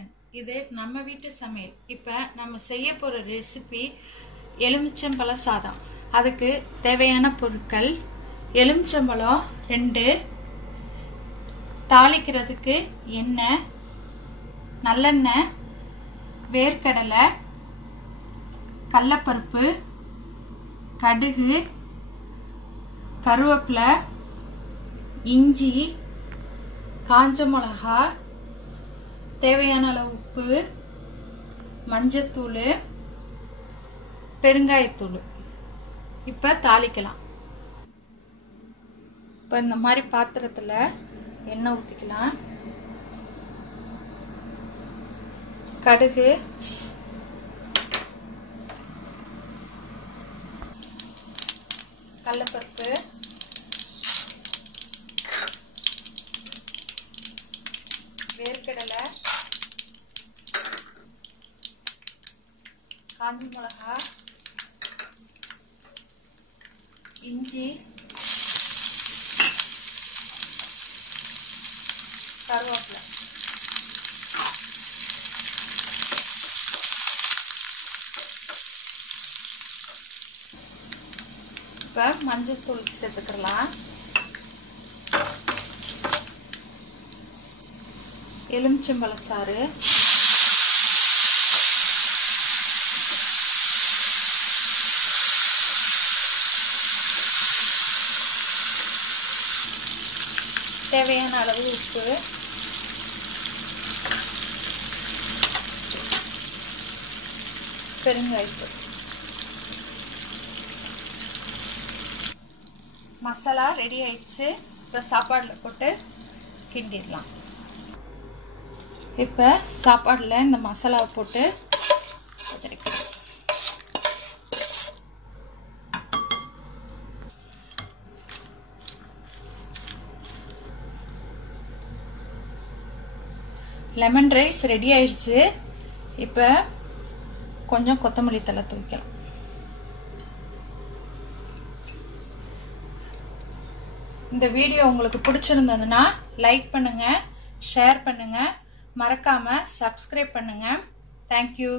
Kitchen. இது நம்ம வீட்டு சமையல். இப்போ நம்ம செய்ய போற ரெசிபி எலுமிச்சம்பழ சாதம். அதுக்கு தேவையான பொருட்கள்: எலுமிச்சம்பழம் 2, தாளிக்கிறதுக்கு எண்ணெய், நல்லெண்ணெய், வேர்க்கடலை, கடலைப்பருப்பு, கடுகு, கருவேப்பிலை, இஞ்சி, காஞ்ச மிளகா, தேவையான அளவு உப்பு, மஞ்சத்தூள், பெருங்காயத்தூள். இப்ப தாளிக்கலாம். இப்ப இந்த மாதிரி பாத்திரத்துல எண்ணெய் ஊத்திக்கலாம். கடுகு, கடலைப்பருப்பு, வேர்க்கடலை, காஞ்ச மிளகா, இஞ்சி, கருவேப்பிலை. இப்ப மஞ்சள் தூள் சேர்த்துக்கலாம். எலுமிச்சம்பழச்சாறு, தேவையான அளவு உப்பு, பெருங்காயத்தூள். மசாலா ரெடி ஆயிடுச்சு. இப்ப சாப்பாடுல போட்டு கிண்டிடலாம். இப்ப சாப்பாடுல இந்த மசாலாவை போட்டு லெமன் ரைஸ் ரெடி ஆயிடுச்சு. இப்ப கொஞ்சம் கொத்தமல்லி தழை தூக்கலாம். இந்த வீடியோ உங்களுக்கு பிடிச்சிருந்ததுன்னா லைக் பண்ணுங்க, ஷேர் பண்ணுங்க, மறக்காம சப்ஸ்கிரைப் பண்ணுங்க. தேங்க்யூ.